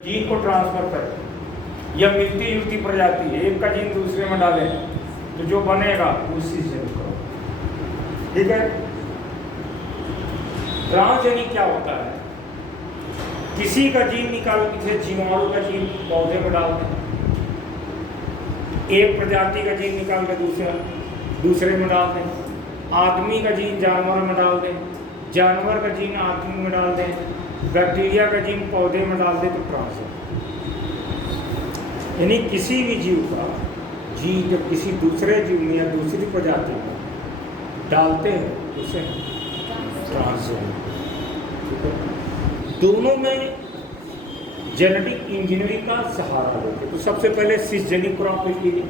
Gene को transfer करें या मिलती जुलती प्रजाति है, एक का जीन दूसरे में डालें तो जो बनेगा उसी से करो। ठीक है। ट्रांसजेनिक क्या होता है? किसी का जीन निकाल के जीवाणु का जीन पौधे में डाल दें, एक प्रजाति का जीन निकाल के दूसरे में डाल दें, आदमी का जीन जानवर में डाल दें, जानवर का जीन आदमी में डाल दें, बैक्टीरिया का जीन पौधे में डाल दें तो ट्रांस है। यानी किसी भी जीव का जीन जब किसी दूसरे जीव में या दूसरी प्रजाति में डालते हैं तो उसे ट्रांस है। दोनों में जेनेटिक इंजीनियरिंग का सहारा लेते। तो सबसे पहले सिसजेनिक क्रॉप लिख लीजिए।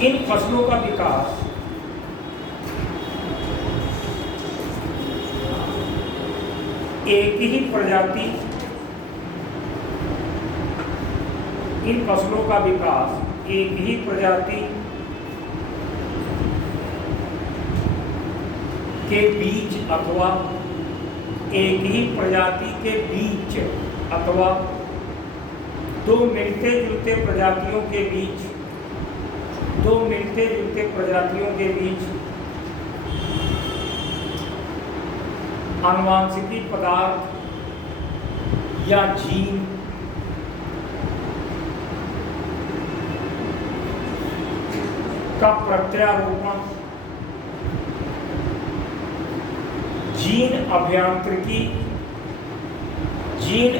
इन फसलों का विकास एक ही प्रजाति, इन फसलों का विकास एक ही प्रजाति के बीच अथवा एक ही प्रजाति के बीच अथवा दो मिलते जुलते प्रजातियों के बीच, दो मिलते जुलते प्रजातियों के बीच आनुवांशिकी पदार्थ या जीन का प्रत्यारोपण जीन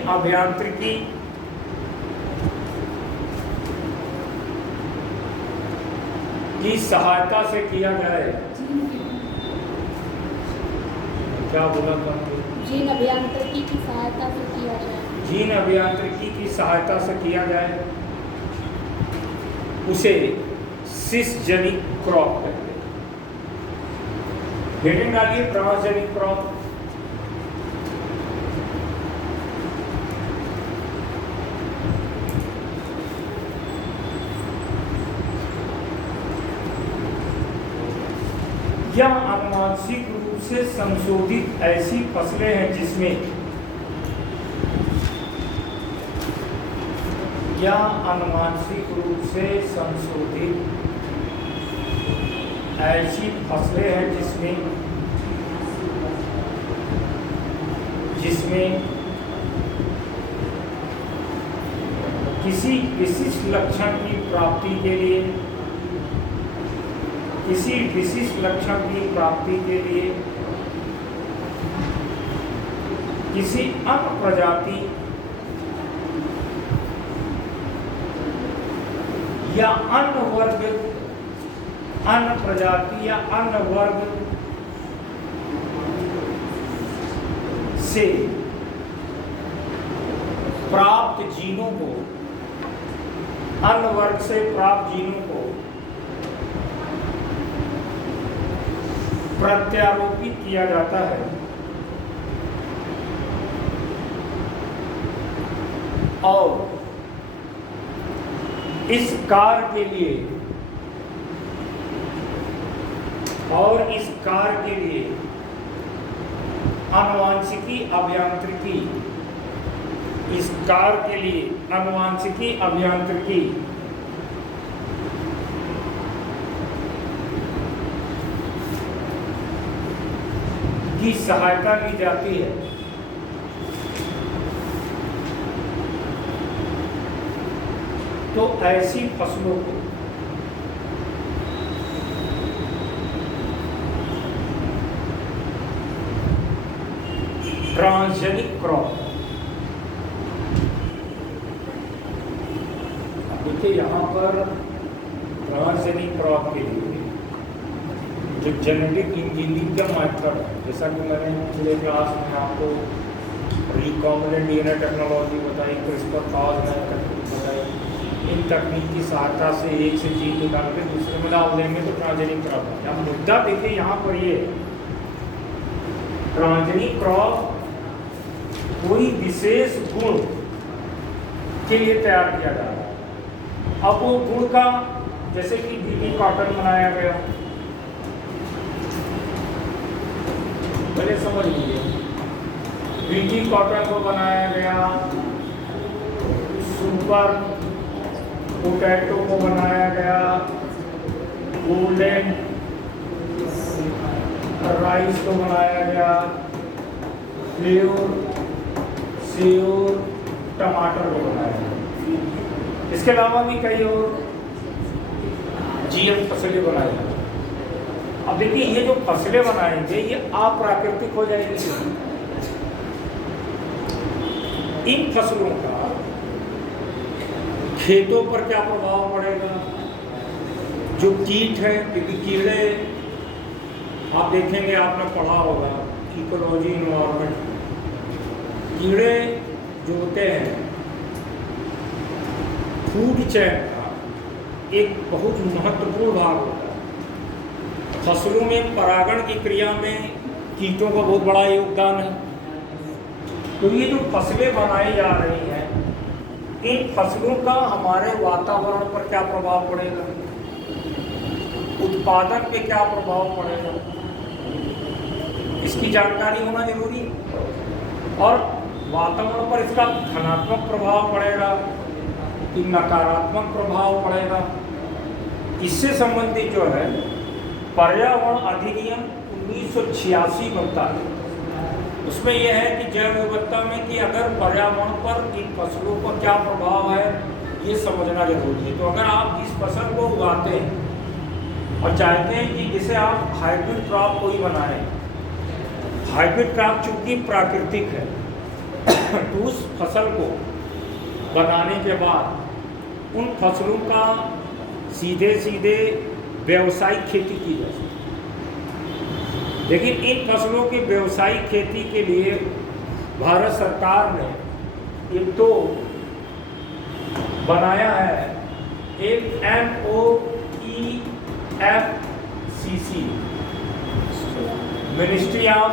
अभियांत्रिकी की सहायता से किया जाए। क्या बोला था? जीन अभियांत्रिकी की सहायता से किया जाए। जीन अभियांत्रिकी की सहायता से किया जाए उसे सिसजेनिक क्रॉप कहते हैं। हेडिंग डालिए ट्रांसजेनिक क्रॉप। यह आनुवांशिक रूप से संशोधित ऐसी फसलें हैं जिसमें आनुवांशिक रूप से संशोधित ऐसी फसलें हैं जिसमें किसी विशिष्ट लक्षण की प्राप्ति के लिए किसी अन्य प्रजाति या अन्य वर्ग से प्राप्त जीनों को, अन्य वर्ग से प्राप्त जीनों को प्रत्यारोपित किया जाता है और इस कार्य के लिए आनुवांशिकी अभियांत्रिकी की सहायता ली जाती है। तो ऐसी फसलों को ट्रांसजेनिक क्रॉप। देखिए यहाँ पर ट्रांसजेनिक क्रॉप के लिए जो जेनेटिक इंजीनियरिंग का मेथड है, जैसा कि मैंने पिछले क्लास में आपको रिकॉम्बिनेंट डीएनए टेक्नोलॉजी बताई, क्रिस्पर-कास तकनीक बताई, इन तकनीक की सहायता से एक से जीन निकाल के दूसरे में डाल देंगे तो ट्रांसजेनिक क्रॉप है। अब मुद्दा देखिए यहाँ पर ये ट्रांसजेनिक क्रॉप कोई विशेष गुण के लिए तैयार किया जा रहा है। अब वो गुण का, जैसे कि बीबी कॉटन बनाया गया, पहले समझ लीजिए। बीटी कॉटन को बनाया गया, सुपर पोटैटो को बनाया गया, गोल्डन राइस को बनाया गया, सेव टमाटर को बनाया गया। इसके अलावा भी कई और जीएम फसलें बनाई गई। अब देखिए, ये जो फसलें बनाएंगे ये अप्राकृतिक हो जाएगी। इन फसलों का खेतों पर क्या प्रभाव पड़ेगा? जो कीट है, क्योंकि कीड़े आप देखेंगे, आपने पढ़ा होगा इकोलॉजी इन्वायरमेंट, कीड़े जो होते हैं फूड चेन का एक बहुत महत्वपूर्ण भाग होता है। फसलों में परागण की क्रिया में कीटों का बहुत बड़ा योगदान है। तो ये जो फसलें बनाई जा रही हैं, इन फसलों का हमारे वातावरण पर क्या प्रभाव पड़ेगा, उत्पादन पे क्या प्रभाव पड़ेगा, इसकी जानकारी होना जरूरी है। और वातावरण पर इसका धनात्मक प्रभाव पड़ेगा कि नकारात्मक प्रभाव पड़ेगा। इससे संबंधित जो है पर्यावरण अधिनियम 1986 बनता है। उसमें यह है कि जैव विविधता में कि अगर पर्यावरण पर इन फसलों का क्या प्रभाव है ये समझना जरूरी है। तो अगर आप इस फसल को उगाते हैं और चाहते हैं कि जिसे आप हाइब्रिड क्रॉप कोई बनाएं, हाइब्रिड क्रॉप चूंकि प्राकृतिक है तो उस फसल को बनाने के बाद उन फसलों का सीधे सीधे व्यावसायिक खेती की जा सकती है। लेकिन इन फसलों की व्यावसायिक खेती के लिए भारत सरकार ने एक तो बनाया है एक MOEFCC, ministry of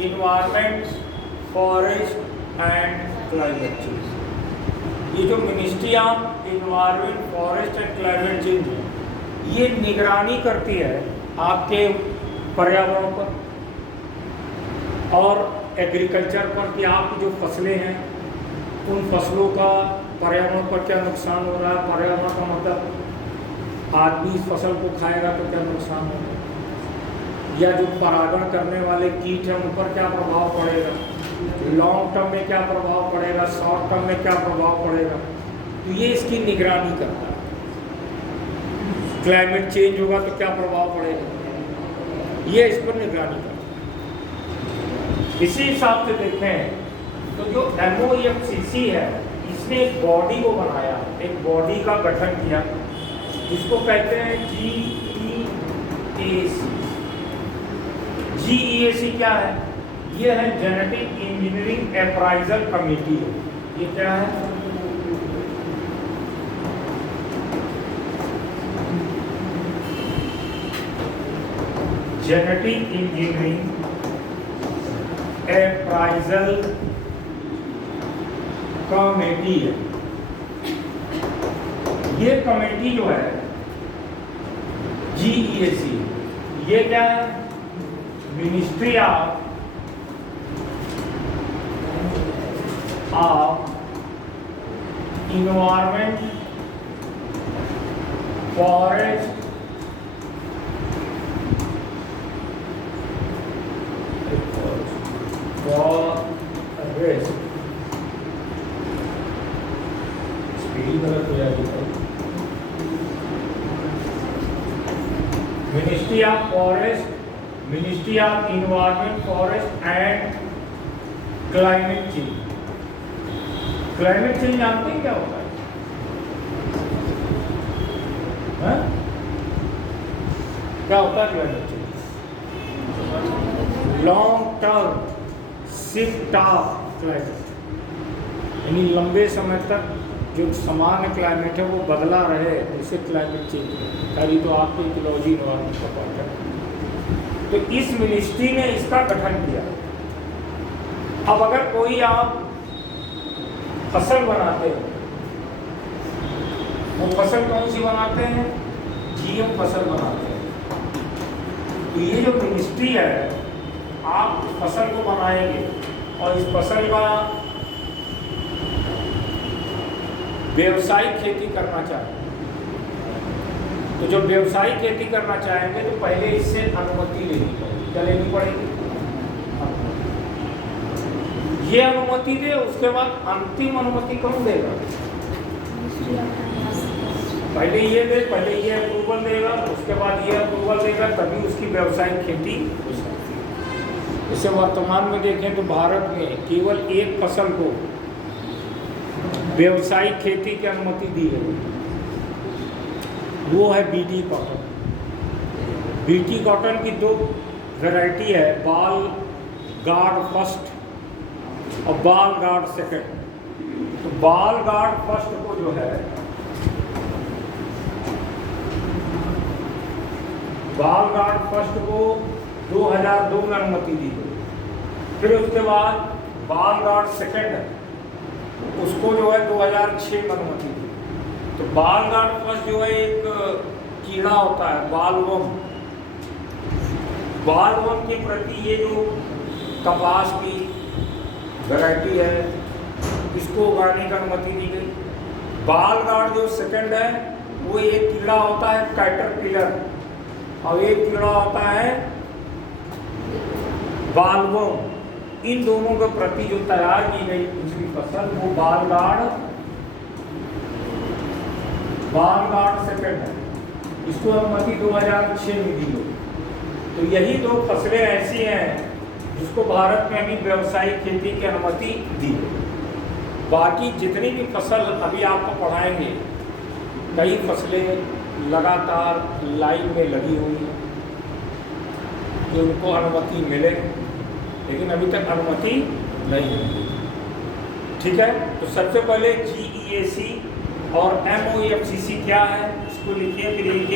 environment forest and climate change. ये जो ministry of environment forest and climate change है, ये निगरानी करती है आपके पर्यावरण पर और एग्रीकल्चर पर कि आपकी जो फसलें हैं उन फसलों का पर्यावरण पर क्या नुकसान हो रहा है। पर्यावरण का मतलब आदमी इस फसल को खाएगा तो क्या नुकसान होगा, या जो परागण करने वाले कीट हैं उन पर क्या प्रभाव पड़ेगा, लॉन्ग टर्म में क्या प्रभाव पड़ेगा, शॉर्ट टर्म में क्या प्रभाव पड़ेगा। तो ये इसकी निगरानी करता है। क्लाइमेट चेंज होगा तो क्या प्रभाव पड़ेगा, ये इस पर निगरानी करता है। इसी हिसाब से देखें तो जो MOEFCC है, इसने एक बॉडी को बनाया, एक बॉडी का गठन किया जिसको कहते हैं GEAC। GEAC क्या है? ये है जेनेटिक इंजीनियरिंग अप्राइजल कमेटी। ये क्या है? जेनेटिक इंजीनियरिंग अप्राइजल कमेटी है। ये कमेटी जो है GEAC, ये क्या है? Ministry of environment forest ministry of forest, ministry of environment forest and climate change. Climate change जानते हैं क्या होता है? क्या होता है climate change? Long term shift of climate, यानी लंबे समय तक जो सामान्य क्लाइमेट है वो बदला रहे, उसे क्लाइमेट चेंज है। तो आपको इकोलॉजी इन्वायरमेंट का पार्ट है। तो इस मिनिस्ट्री ने इसका गठन किया। अब अगर कोई आप फसल बनाते हैं, वो फसल कौन सी बनाते हैं? GM फसल बनाते हैं। तो ये जो मिनिस्ट्री है आप उस फसल को बनाएंगे और इस फसल का व्यवसायिक खेती करना चाहेंगे, तो जब व्यवसायिक खेती करना चाहेंगे तो पहले इससे अनुमति लेनी पड़ेगी। क्या लेनी पड़ेगी? ये अनुमति दे, उसके बाद अंतिम अनुमति कौन देगा? पहले ये दे, पहले ये अप्रूवल देगा, उसके बाद ये अप्रूवल देगा, तभी उसकी व्यवसायिक खेती हो सकती है। जैसे वर्तमान में देखें तो भारत में केवल एक फसल को व्यवसायिक खेती की अनुमति दी है, वो है बीटी कॉटन। बीटी कॉटन की दो वैरायटी है, बाल गार्ड फर्स्ट और बाल गार्ड सेकंड। तो बाल गार्ड फर्स्ट को जो है, बाल गार्ड फर्स्ट को 2002 में अनुमति दी गई। फिर उसके बाद बाल गार्ड सेकंड उसको जो है 2006 में अनुमति दी। तो बाल गार्ड फर्स्ट जो है एक कीड़ा होता है, बालवम। बालवम के प्रति ये जो कपास की वैरायटी है, इसको उगाने की अनुमति दी गई। बाल गार्ड जो सेकंड है, वो एक कीड़ा होता है कैटरपिलर, और एक कीड़ा होता है बालवम। इन दोनों के प्रति जो तैयार की गई दूसरी फसल, वो बाल गार्ड सेकंड है। इसको अनुमति 2006 में दी गई। तो यही दो फसलें ऐसी हैं जिसको भारत में अभी व्यावसायिक खेती की अनुमति दी गई। बाकी जितनी भी फसल अभी आपको पढ़ाएंगे, कई फसलें लगातार लाइन में लगी हुई हैं कि उनको अनुमति मिले, लेकिन अभी तक अनुमति नहीं मिली। ठीक है, तो सबसे पहले GEAC और MOEFCC क्या है, इसको लिखिए, फिर एक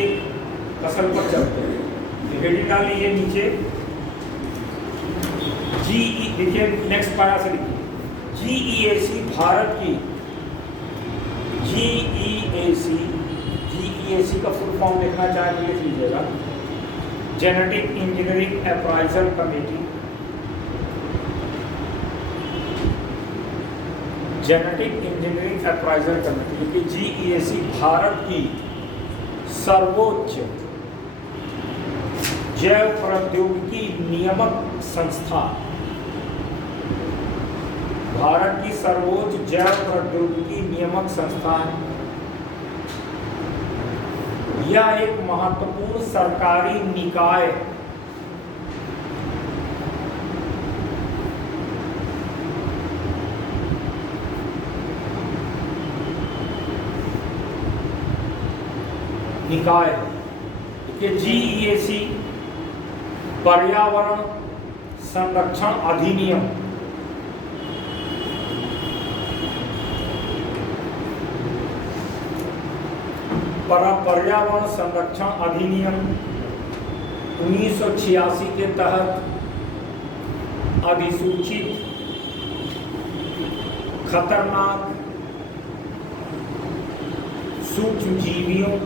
फसल पर चलते हैं। हेडिंग डाल लीजिए नीचे, लिखिए, नेक्स्ट पारा से लिखिए। GEAC भारत की, GEAC का फुल फॉर्म लिखना चाहे तो लिख लीजिएगा, genetic engineering appraisal committee. Genetic engineering appraisal committee की GEAC भारत की सर्वोच्च जैव प्रौद्योगिकी नियामक संस्था, भारत की सर्वोच्च जैव प्रौद्योगिकी नियामक संस्था है। यह एक महत्वपूर्ण सरकारी निकाय है। GEAC पर्यावरण संरक्षण अधिनियम, पर्यावरण संरक्षण अधिनियम 1986 के तहत अधिसूचित खतरनाक सूक्ष्मजीवियों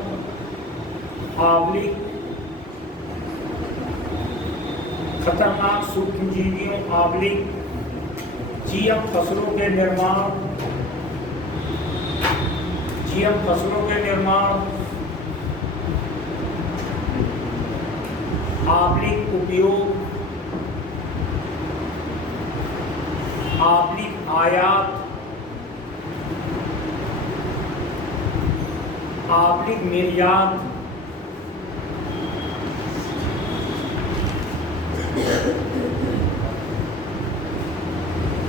GM फसलों के निर्माण उपयोग, आयात, निर्यात,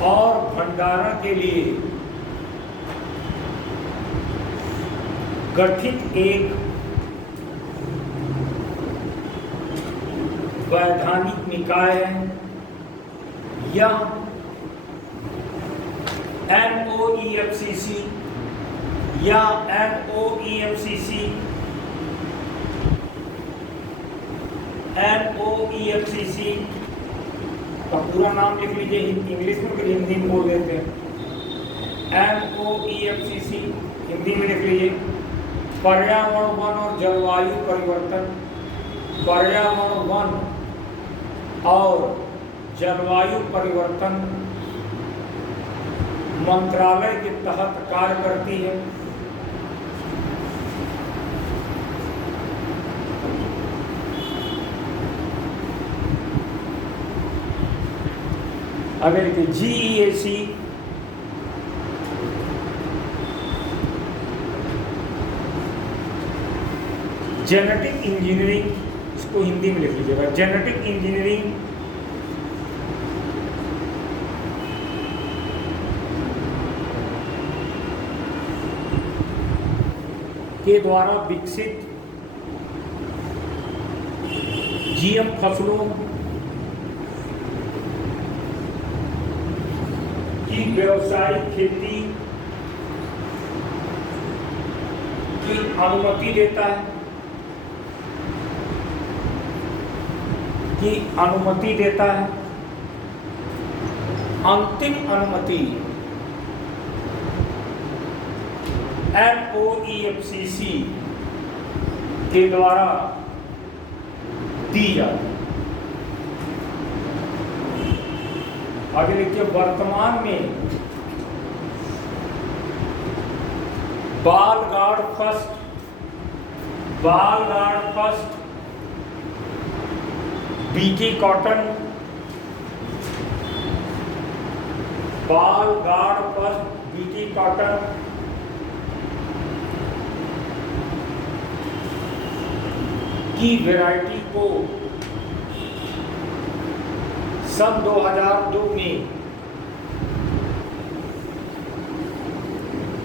और भंडारण के लिए गठित एक वैधानिक निकाय है। यह MOEFCC का पूरा नाम लिख लीजिए, इंग्लिश में फिर हिंदी में बोल देते हैं। MOEFCC हिंदी में लिख लीजिए, पर्यावरण, वन और जलवायु परिवर्तन, पर्यावरण, वन और जलवायु परिवर्तन मंत्रालय के तहत कार्य करती है। अगर कि GEAC जेनेटिक इंजीनियरिंग, इसको हिंदी में लिख लीजिएगा, जेनेटिक इंजीनियरिंग के द्वारा विकसित GM फसलों की व्यावसायिक खेती की अनुमति देता है, अंतिम अनुमति NOEFCC के द्वारा दी जाती है। आगे लिखिए, वर्तमान में Bollgard first, BT cotton, Bollgard first BT cotton की वैरायटी को सन 2002 में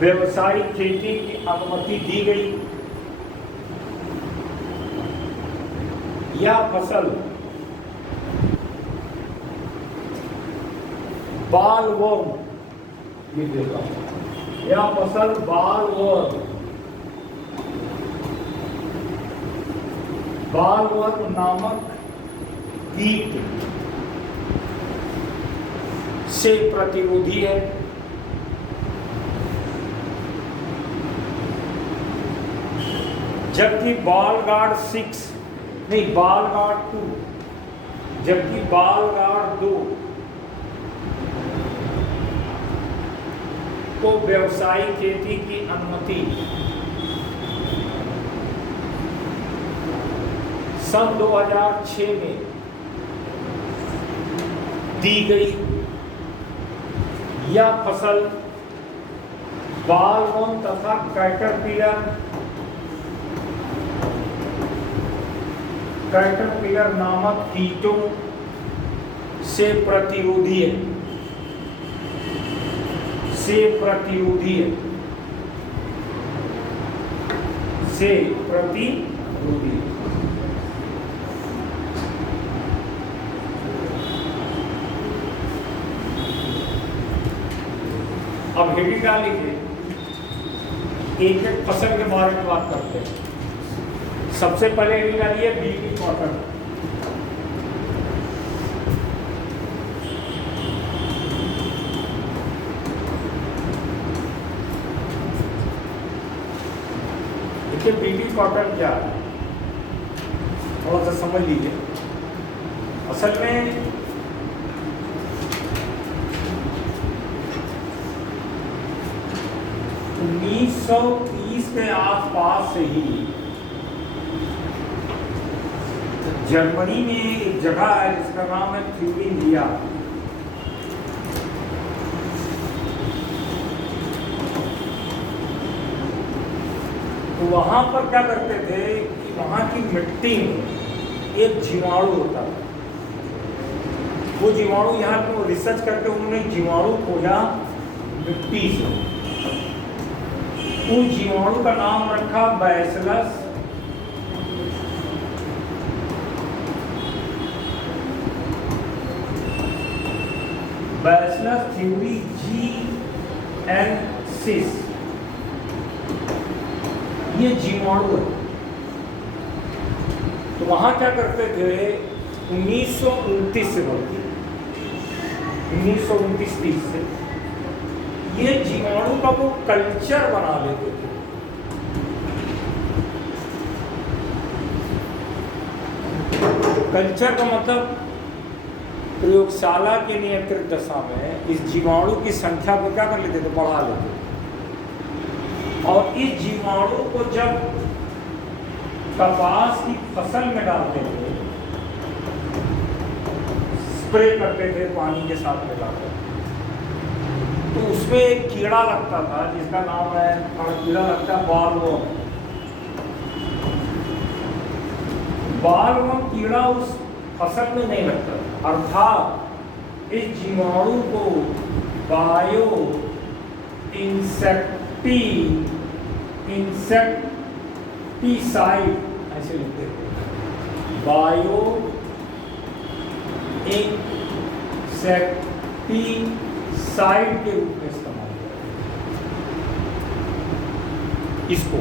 व्यावसायिक खेती की अनुमति दी गई। यह फसल बालवर्म नामक कीट से प्रतिरोधी है। जबकि बालगार्ड 2, जबकि बालगार्ड 2 को व्यावसायिक खेती की अनुमति सन 2006 में दी गई। यह फसल बालवर्म तथा कैटरपिलर नामक कीटों से प्रतिरोधी है। अब हेडिंग डाल लीजिए, एक एक फसल के बारे में बात करते हैं। सबसे पहले हेडिंग डालिए BT कॉटन। देखिए BT कॉटन क्या है, थोड़ा सा समझ लीजिए। असल में उन्नीस 1930 के आसपास से ही जर्मनी में एक जगह है जिसका नाम है थ्यूरिंगिया। तो वहां पर क्या करते थे कि वहां की मिट्टी में एक जीवाणु होता था। वो जीवाणु, यहाँ को रिसर्च करके उन्होंने जीवाणु खोजा मिट्टी से। उस जीवाणु का नाम रखा बैसिलस thuringiensis। ये जीवाणु है। तो वहां क्या करते थे 1929 से, बल्कि 1929-30 से ये जीवाणु का वो कल्चर बना लेते थे। कल्चर का मतलब प्रयोगशाला के नियंत्रित दशा में इस जीवाणु की संख्या को क्या कर लेते थे, बढ़ा लेते थे। और इस जीवाणु को जब कपास की फसल में डालते थे, स्प्रे करते थे पानी के साथ मिलाकर, तो उसमें एक कीड़ा लगता था जिसका नाम है, कीड़ा लगता है बालवर्म। बालवर्म कीड़ा उस फसल में नहीं लगता, अर्थात इस जीवाणु को बायो इंसेक्टिसाइड ऐसे लिखते हैं, बायो इंसेक्टिसाइड के रूप में इस्तेमाल किया इसको,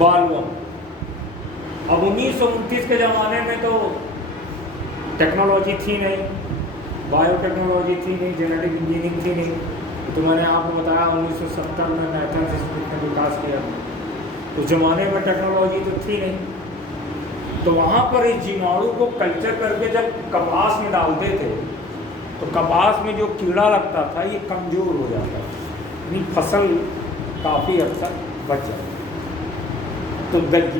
बालवर्म। अब 1929 के ज़माने में तो टेक्नोलॉजी थी नहीं, बायोटेक्नोलॉजी थी नहीं, जेनेटिक इंजीनियरिंग थी नहीं। तो मैंने आपको बताया 1970 में मैथ्स इंस्टीट्यूट ने विकास किया। उस ज़माने में टेक्नोलॉजी तो थी नहीं, तो वहाँ पर इस जीवाणु को कल्चर करके जब कपास में डालते थे तो कपास में जो कीड़ा लगता था ये कमज़ोर हो जाता था, यानी फसल काफ़ी हद तक बच जाती। तो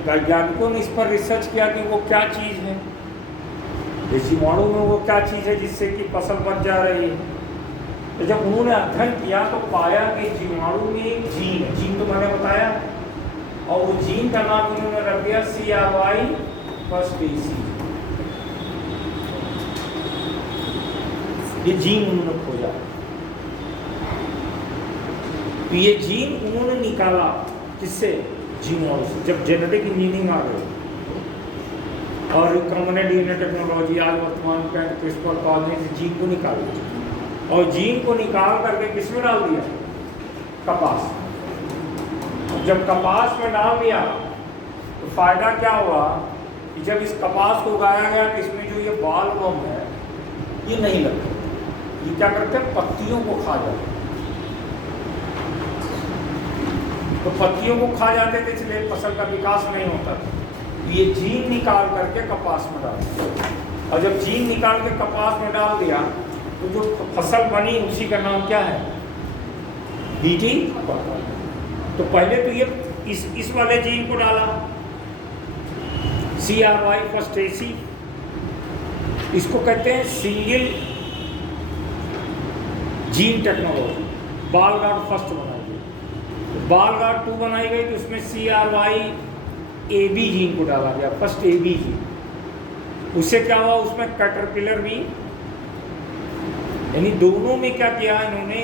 वैज्ञानिकों ने इस पर रिसर्च किया कि वो क्या चीज़ है, इस जीवाणु में वो क्या चीज़ है जिससे कि फसल बच जा रही है। तो जब उन्होंने अध्ययन किया तो पाया कि जीवाणु में एक जीन है, जीन तो मैंने बताया, और वो जीन का नाम उन्होंने रख दिया CRY1AC। ये जीन उन्होंने खोजा, तो ये जीन उन्होंने निकाला किससे, जीवाणु से। जब जेनेटिक इंजीनियरिंग आ गई और रिकॉम्बिनेंट डीएनए टेक्नोलॉजी आज वर्तमान में क्रिस्पर ने जीन को निकाल दिया, और जीन को निकाल करके किस में डाल दिया, कपास। जब कपास में डाल दिया तो फायदा क्या हुआ कि जब इस कपास को उगाया गया तो इसमें जो ये बालवर्म है ये नहीं लगता, ये क्या करते हैं, पत्तियों को खा जाते। तो पत्तियों को खा जाते थे, इसलिए फसल का विकास नहीं होता था। ये जीन निकाल करके कपास में डाल दिया, और जब जीन निकाल के कपास में डाल दिया तो जो फसल बनी उसी का नाम क्या है, बीटी कॉटन। तो पहले तो ये इस वाले जीन को डाला CRY1AC, इसको कहते हैं सिंगल जीन टेक्नोलॉजी। बाल गार्ड फर्स्ट बनाई गई, बाल गार्ड 2 बनाई गई तो उसमें CRY-AB जीन को डाला गया, फर्स्ट AB जीन। उससे क्या हुआ, उसमें कैटरपिलर भी, यानी दोनों में क्या किया इन्होंने,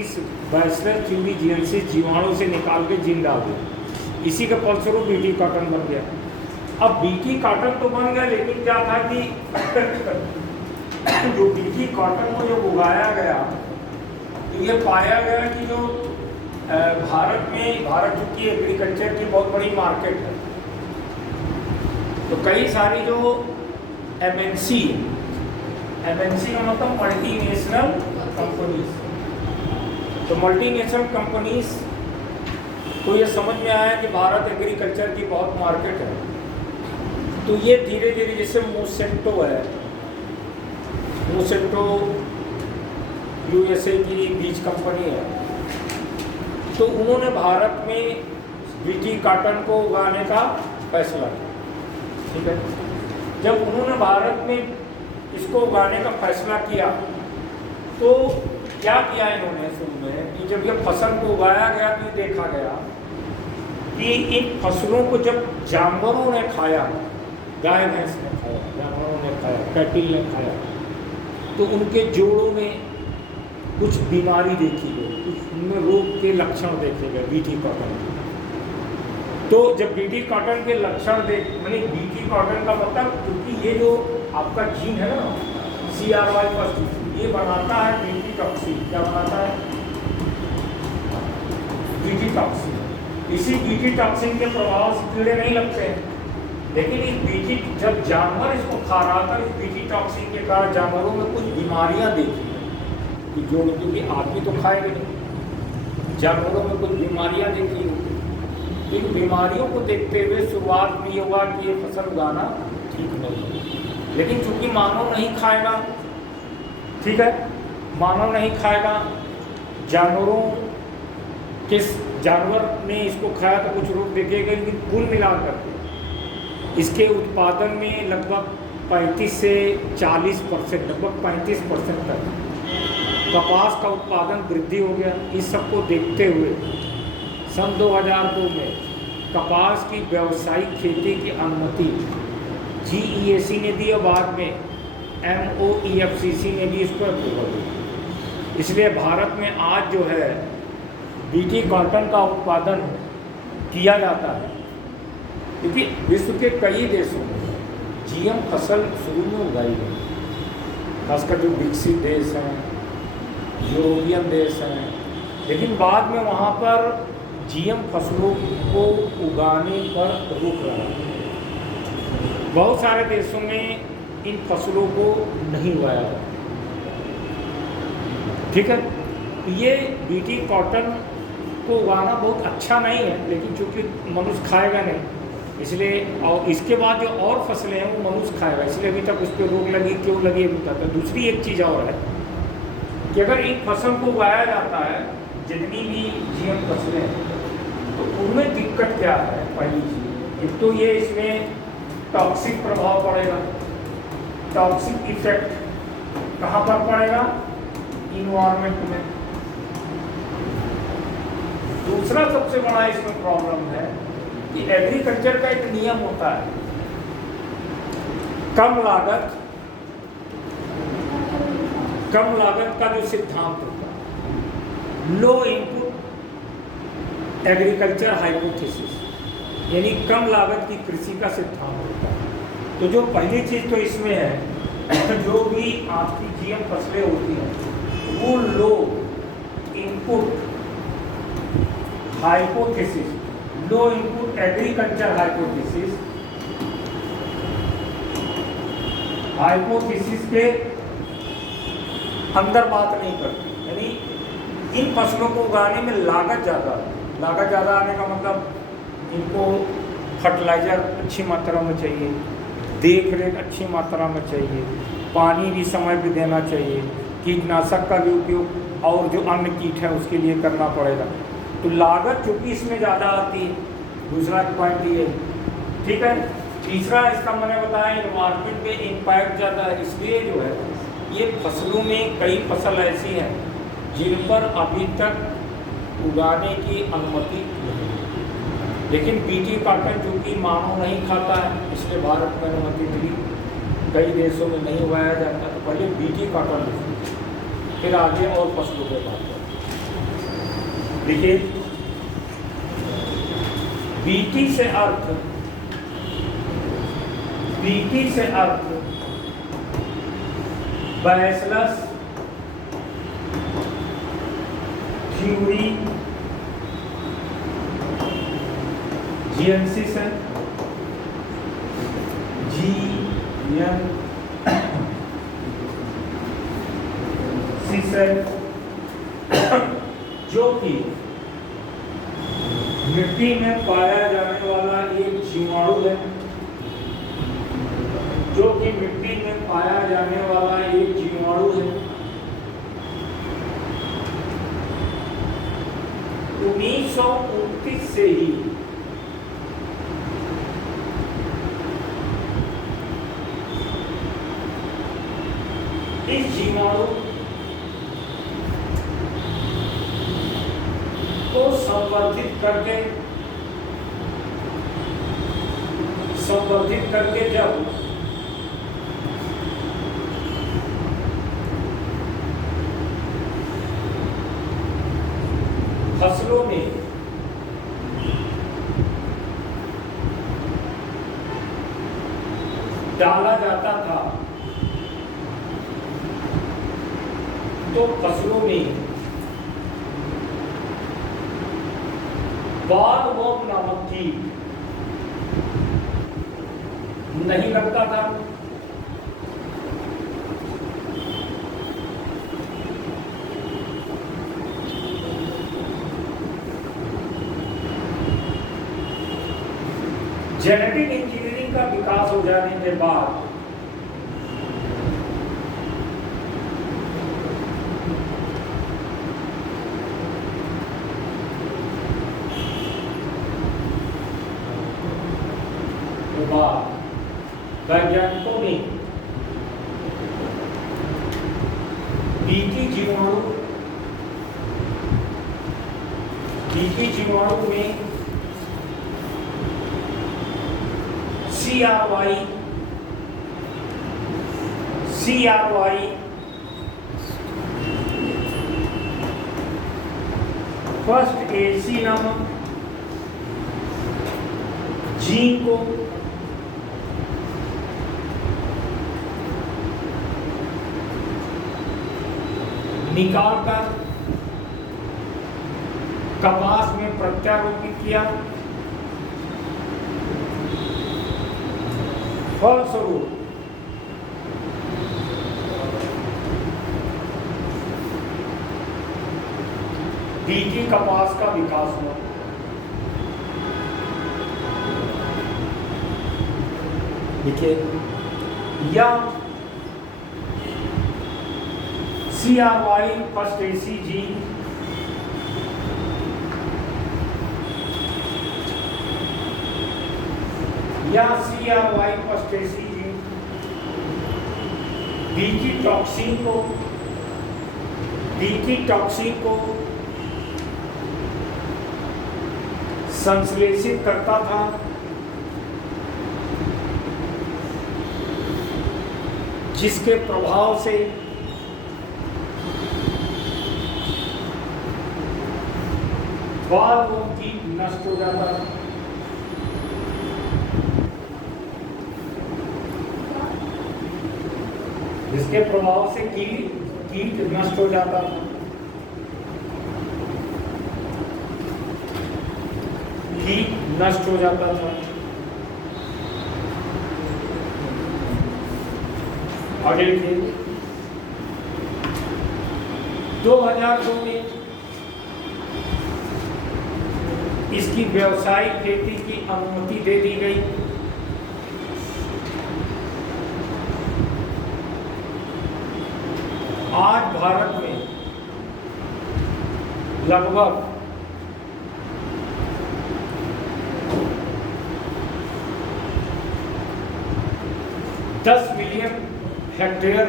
इस बैचलर च्यूबिजियंसिस जीवाणु से निकाल के जीन डाल दिया, इसी का फलस्वरूप बीटी कॉटन बन गया। अब बीटी कॉटन तो बन गया, लेकिन क्या था कि जो बीटी कॉटन को जब उगाया गया तो ये पाया गया कि जो भारत चूँकि एग्रीकल्चर की बहुत बड़ी मार्केट है, तो कई सारी जो MNC का मतलब मल्टीनेशनल कंपनीज, तो मल्टीनेशनल कंपनीज को ये समझ में आया कि भारत एग्रीकल्चर की बहुत मार्केट है, तो ये धीरे धीरे, जैसे मोसेंटो है, मोसेंटो USA की बीज कंपनी है, तो उन्होंने भारत में बीटी कॉटन को उगाने का फैसला किया। ठीक है, जब उन्होंने भारत में इसको उगाने का फैसला किया तो क्या किया इन्होंने शुरू में कि जब ये फसल को उगाया गया तो देखा गया कि इन फसलों को जब जानवरों ने खाया, गाय भैंस ने खाया, जानवरों ने खाया, कैटिल ने खाया, तो उनके जोड़ों में कुछ बीमारी देखी गई, कुछ उनमें रोग के लक्षण देखे गए बीटी कॉटन के। तो जब बीटी कॉटन के लक्षण यानी बीटी कॉटन का मतलब, क्योंकि ये जो आपका जीन है ना CRY1, ये बनाता है बीटी टॉक्सिन। क्या बनाता है, बीटी टॉक्सिन। इसी बीटी टॉक्सिन के प्रभाव से कीड़े नहीं लगते हैं, लेकिन इस बीटी, जब जानवर इसको खा रहा था, इस बीटी टॉक्सिन के कारण जानवरों में कुछ बीमारियां देखी कि जो, क्योंकि आदमी तो खाएंगे नहीं, जानवरों में कुछ बीमारियां देखी। इन बीमारियों को देखते हुए शुरुआत में ये हुआ कि ये फसल उगाना ठीक नहीं है, लेकिन चूंकि मानव नहीं खाएगा ठीक है, मानव नहीं खाएगा, जानवर ने इसको खाया तो कुछ रोग देखेगा, लेकिन कुल मिलाकर इसके उत्पादन में लगभग 35 से 40%, लगभग 35% तक कपास का उत्पादन वृद्धि हो गया। इस सबको देखते हुए सन 2002 में कपास की व्यावसायिक खेती की अनुमति GEAC ने दी और बाद में MOEFCC ने भी इसको अप्रूवल दी। इसलिए भारत में आज जो है BT कॉटन का उत्पादन किया जाता है, क्योंकि विश्व के कई देशों में GM फसल शुरू में उगाई गई, खासकर जो विकसित देश हैं, यूरोपियन देश हैं, लेकिन बाद में वहाँ पर GM फसलों को उगाने पर रोक लगा। बहुत सारे देशों में इन फसलों को नहीं उगाया जाता। ठीक है, ये BT कॉटन को उगाना बहुत अच्छा नहीं है, लेकिन चूँकि मनुष्य खाएगा नहीं, इसलिए, और इसके बाद जो और फसलें हैं वो मनुष्य खाएगा, इसलिए अभी तक उस पर रोक लगी। क्यों लगी अभी तक? दूसरी एक चीज़ और है कि अगर इन फसल को उगाया जाता है, जितनी भी GM फसलें हैं, तो उनमें दिक्कत क्या है? पहली चीज़, एक तो ये इसमें टॉक्सिक प्रभाव पड़ेगा। टॉक्सिक इफेक्ट कहाँ पर पड़ेगा? इन्वायरमेंट में। दूसरा सबसे बड़ा इसमें प्रॉब्लम है कि एग्रीकल्चर का एक नियम होता है, कम लागत का जो सिद्धांत होता है, लो इनपुट एग्रीकल्चर हाइपोथेसिस, यानी कम लागत की कृषि का सिद्धांत होता है। तो जो पहली चीज़ तो इसमें है, जो भी आपकी GM फसलें होती हैं वो लो इनपुट हाइपोथेसिस, लो इनपुट एग्रीकल्चर हाइपोथेसिस के अंदर बात नहीं करती। यानी इन फसलों को उगाने में लागत ज़्यादा आने का मतलब इनको फर्टिलाइज़र अच्छी मात्रा में चाहिए, देख रेख अच्छी मात्रा में चाहिए, पानी भी समय पे देना चाहिए, कीटनाशक का भी उपयोग और जो अन्य कीट है उसके लिए करना पड़ेगा। तो लागत चूँकि इसमें ज़्यादा आती है, दूसरा पॉइंट ये। ठीक है, तीसरा इसका मैंने बताया इन्वायरमेंट पे इम्पैक्ट ज़्यादा है, इसलिए जो है ये फसलों में कई फसल ऐसी हैं जिन पर अभी तक उगाने की अनुमति नहीं है। लेकिन BT कॉटन चूँकि मानव नहीं खाता है, इसलिए भारत में अनुमति मिली, कई देशों में नहीं उगाया जाता। तो पहले BT कॉटन, फिर आगे और फसलों के बात करें। देखिए, BT से अर्थ बैचलर्स थ्योरी GNC से जो कि मिट्टी में पाया जाने वाला एक जीवाणु है, जो कि मिट्टी में पाया जाने वाला एक जीवाणु है। 1929 से ही इस जीवाणु को संवर्धित करके जब फसलों में डाला जाता था, तो फसलों में बालवोम नामक कीट नहीं लगता था। जेनेटिक इंजीनियरिंग का विकास हो जाने के बाद जीवाणु में CRY फर्स्ट AC नामक जीन को निकालकर कपास में प्रत्यारोपित किया। फलस्वरूप बीटी कपास का विकास हुआ। देखिए, या CRY फर्स्ट AC जीन या CRY first AC gene BT toxin को संश्लेषित करता था, जिसके प्रभाव से बाल रोग कीट नष्ट हो जाता है। जिसके प्रभाव से कीट नष्ट हो जाता था। कीट नष्ट हो जाता था। आगे लिखिए, 2002 में इसकी व्यावसायिक खेती की अनुमति दे दी गई। आज भारत में लगभग 10 मिलियन हेक्टेयर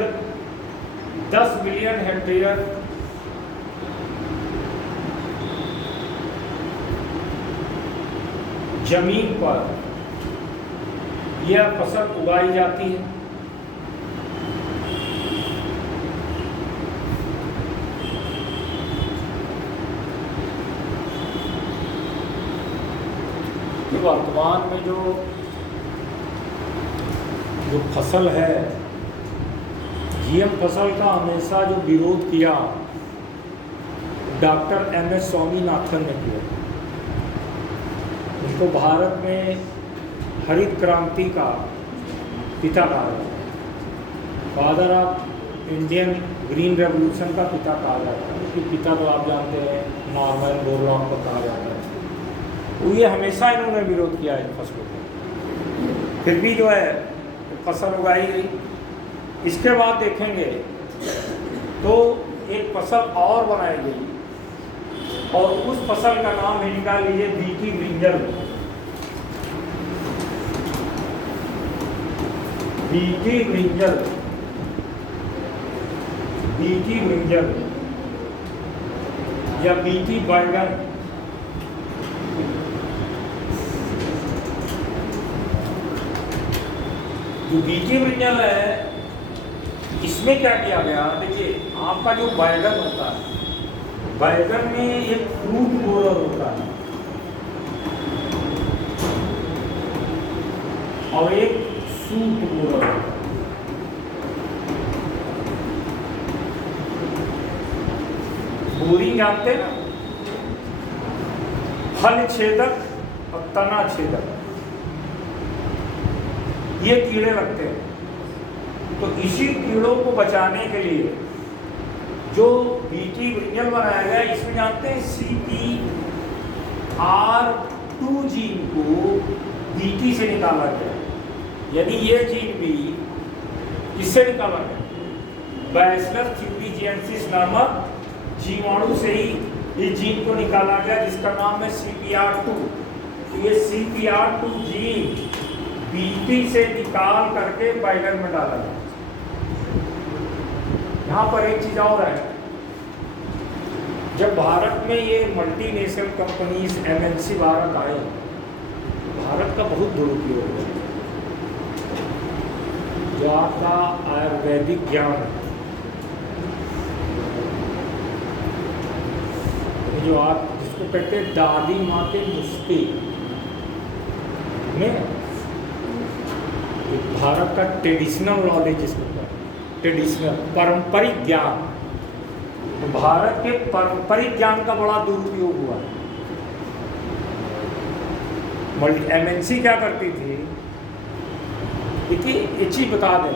जमीन पर यह फसल उगाई जाती है। वर्तमान में जो फसल है, GM फसल का हमेशा जो विरोध किया डॉक्टर MS स्वामीनाथन ने किया। उनको भारत में हरित क्रांति का पिता कहा जाता है, father of Indian green revolution का पिता कहा जाता है। उसके पिता तो आप जानते हैं, नॉर्मन बोरलॉग को कहा जाता है। तो ये हमेशा इन्होंने विरोध किया है फसलों को, फिर भी जो है फसल उगाई गई। इसके बाद देखेंगे तो एक फसल और बनाई गई और उस फसल का नाम है, निकाल लीजिए, बीटी ब्रिंजल। बीटी ब्रिंजल या बीटी बैंगन। जो बीटी ब्रिंजल है, इसमें क्या किया गया, देखिए आपका जो बैंगन होता है, बैंगन में एक फ्रूट बोरर होता है और एक सूट बोरर होता है। बोरिंग जानते हैं ना, फल छेदक और तना छेदक, ये कीड़े लगते हैं। तो इसी कीड़ों को बचाने के लिए जो बीटी ब्रिंजल बनाया गया, इसमें जानते हैं CPR2 जीन को बीटी से निकाला गया। यदि ये जीन भी किससे निकाला गया, बैसिलस थ्यूरिजिएंसिस नामक जीवाणु से ही इस जीन को निकाला गया, जिसका नाम है CPR2। तो ये CPR2 जीन बीटी से निकाल करके बैंगन में डाला गया। यहाँ पर एक चीज और है, जब भारत में ये मल्टीनेशनल कंपनीज एमएनसी भारत आए, भारत का बहुत दुरुपयोग हुआ। जो आपका आयुर्वेदिक ज्ञान है, जो आप जिसको कहते हैं दादी माँ के नुस्खे में, भारत का ट्रेडिशनल नॉलेज जिसको कहते हैं, ट्रेडिशनल पारंपरिक ज्ञान, तो भारत के पारंपरिक ज्ञान का बड़ा दुरुपयोग हुआ। एमएनसी क्या करती थी, एक चीज बता दें,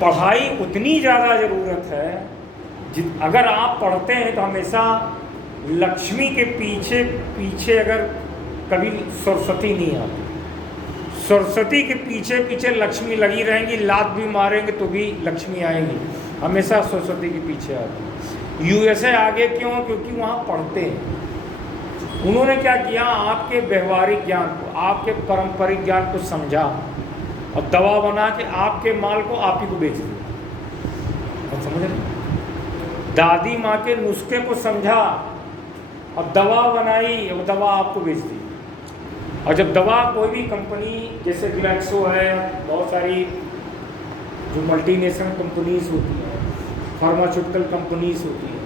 पढ़ाई उतनी ज़्यादा ज़रूरत है, अगर आप पढ़ते हैं तो हमेशा लक्ष्मी के पीछे पीछे, अगर कभी सरस्वती नहीं आती, सरस्वती के पीछे पीछे लक्ष्मी लगी रहेंगी, लात भी मारेंगे तो भी लक्ष्मी आएंगी, हमेशा सरस्वती के पीछे आती। यूएसए आगे क्यों? क्योंकि वहाँ पढ़ते हैं। उन्होंने क्या किया, आपके व्यवहारिक ज्ञान को, आपके पारंपरिक ज्ञान को समझा और दवा बना के आपके माल को आप ही को बेच दिया। समझ रहे? दादी माँ के नुस्खे को समझा और दवा बनाई और दवा आपको बेच दी। और जब दवा कोई भी कंपनी जैसे ग्लैक्सो है, बहुत सारी जो मल्टीनेशनल कंपनीज होती हैं, फार्मास्यूटिकल कंपनीज होती हैं,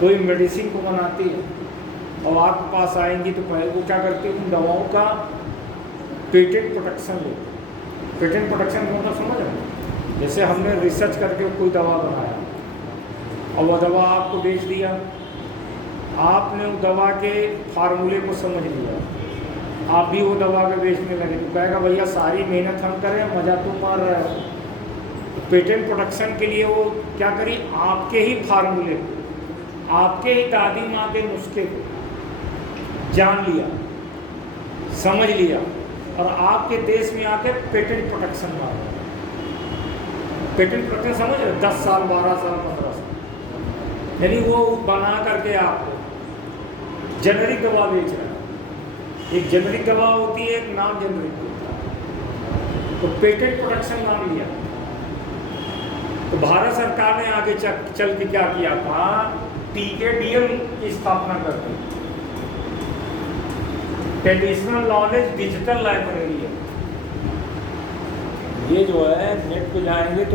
कोई मेडिसिन को बनाती है और आपके पास आएंगी तो पहले वो क्या करती है, उन दवाओं का पेटेंट प्रोटेक्शन लेते हैं। पेटेंट प्रोटेक्शन मतलब समझ रहे हैं? जैसे हमने रिसर्च करके कोई दवा बनाया और वह दवा आपको बेच दिया, आपने उस दवा के फार्मूले को समझ लिया, आप भी वो दवा के बेचने लगे, तो कहेगा भैया सारी मेहनत हम करें, मज़ा तुम मार रहे हो। तो पेटेंट प्रोटेक्शन के लिए वो क्या करी, आपके ही फार्मूले को, आपके ही दादी माँ के नुस्खे को जान लिया, समझ लिया और आपके देश में आके पेटेंट प्रोटेक्शन मारा। पेटेंट प्रोटेक्शन समझ रहे? 10 साल, 12 साल, 15 साल, यानी वो बना करके आपको जेनरिक दवा बेच रहा है। एक जेनरिक दवा होती है, एक नॉन जेनरिक होता है, तो पेटेंट प्रोटेक्शन नाम लिया। तो भारत सरकार ने आगे चल के क्या किया था, टीकेडीएल की स्थापना कर दी, ट्रेडिशनल नॉलेज डिजिटल लाइब्रेरी है। ये जो है नेट पे जाएंगे तो